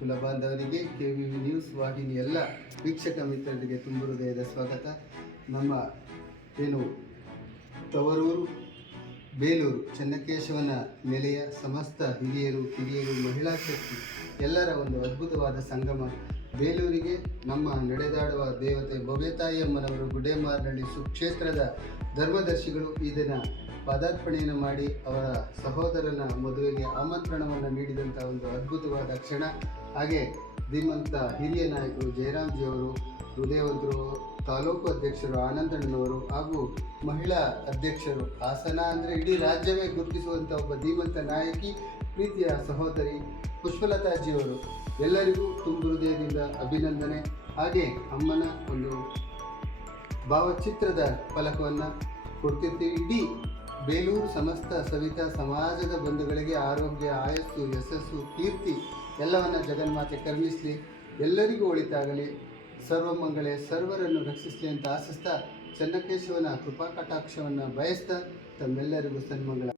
ಕುಲಬಾಂಧವರಿಗೆ KVV news ವಾಹಿನಿ ಎಲ್ಲ ವೀಕ್ಷಕ ಮಿತ್ರರಿಗೆ ತುಂಬ ಹೃದಯದ ಸ್ವಾಗತ. ನಮ್ಮ ತವರೂರು ಬೇಲೂರು ಚೆನ್ನಕೇಶವನ ನೆಲೆಯ ಸಮಸ್ತ ಹಿರಿಯರು ಕಿರಿಯರು ಮಹಿಳಾ ಶಕ್ತಿ ಎಲ್ಲರ ಒಂದು ಅದ್ಭುತವಾದ ಸಂಗಮ. ಬೇಲೂರಿಗೆ ನಮ್ಮ ನಡೆದಾಡುವ ದೇವತೆ ಭವ್ಯತಾಯಿಯಮ್ಮನವರು ಗುಡೇಮಾರನಹಳ್ಳಿ ಸುಕ್ಷೇತ್ರದ ಧರ್ಮದರ್ಶಿಗಳು ಈ ದಿನ ಪಾದಾರ್ಪಣೆಯನ್ನು ಮಾಡಿ ಅವರ ಸಹೋದರನ ಮದುವೆಗೆ ಆಮಂತ್ರಣವನ್ನು ನೀಡಿದಂಥ ಒಂದು ಅದ್ಭುತವಾದ ಕ್ಷಣ. ಹಾಗೆ ಧೀಮಂತ ಹಿರಿಯ ನಾಯಕರು ಜಯರಾಮ್ಜಿಯವರು, ಹೃದಯವಂತರು, ತಾಲೂಕು ಅಧ್ಯಕ್ಷರು ಆನಂದಣ್ಣನವರು ಹಾಗೂ ಮಹಿಳಾ ಅಧ್ಯಕ್ಷರು, ಹಾಸನ ಅಂದರೆ ಇಡೀ ರಾಜ್ಯವೇ ಗುರುತಿಸುವಂಥ ಒಬ್ಬ ಧೀಮಂತ ನಾಯಕಿ, ಪ್ರೀತಿಯ ಸಹೋದರಿ ಪುಷ್ಪಲತಾಜಿಯವರು ಎಲ್ಲರಿಗೂ ತುಂಬ ಹೃದಯದಿಂದ ಅಭಿನಂದನೆ. ಹಾಗೆ ಅಮ್ಮನ ಒಂದು ಭಾವಚಿತ್ರದ ಫಲಕವನ್ನು ಕೊಡ್ತಿರ್ತೀವಿ. ಇಡೀ ಬೇಲೂರು ಸಮಸ್ತ ಸವಿತಾ ಸಮಾಜದ ಬಂಧುಗಳಿಗೆ ಆರೋಗ್ಯ, ಆಯಸ್ಸು, ಯಶಸ್ಸು, ಕೀರ್ತಿ ಎಲ್ಲವನ್ನು ಜಗನ್ಮಾತೆ ಕರುಣಿಸಲಿ, ಎಲ್ಲರಿಗೂ ಒಳಿತಾಗಲಿ, ಸರ್ವಮಂಗಳೆ, ಸರ್ವರನ್ನು ರಕ್ಷಿಸಲಿ ಅಂತ ಆಶಿಸ್ತಾ ಚೆನ್ನಕೇಶವನ ಕೃಪಾ ಕಟಾಕ್ಷವನ್ನು ಬಯಸ್ತಾ ತಮ್ಮೆಲ್ಲರಿಗೂ ಸನ್ಮಂಗಳ.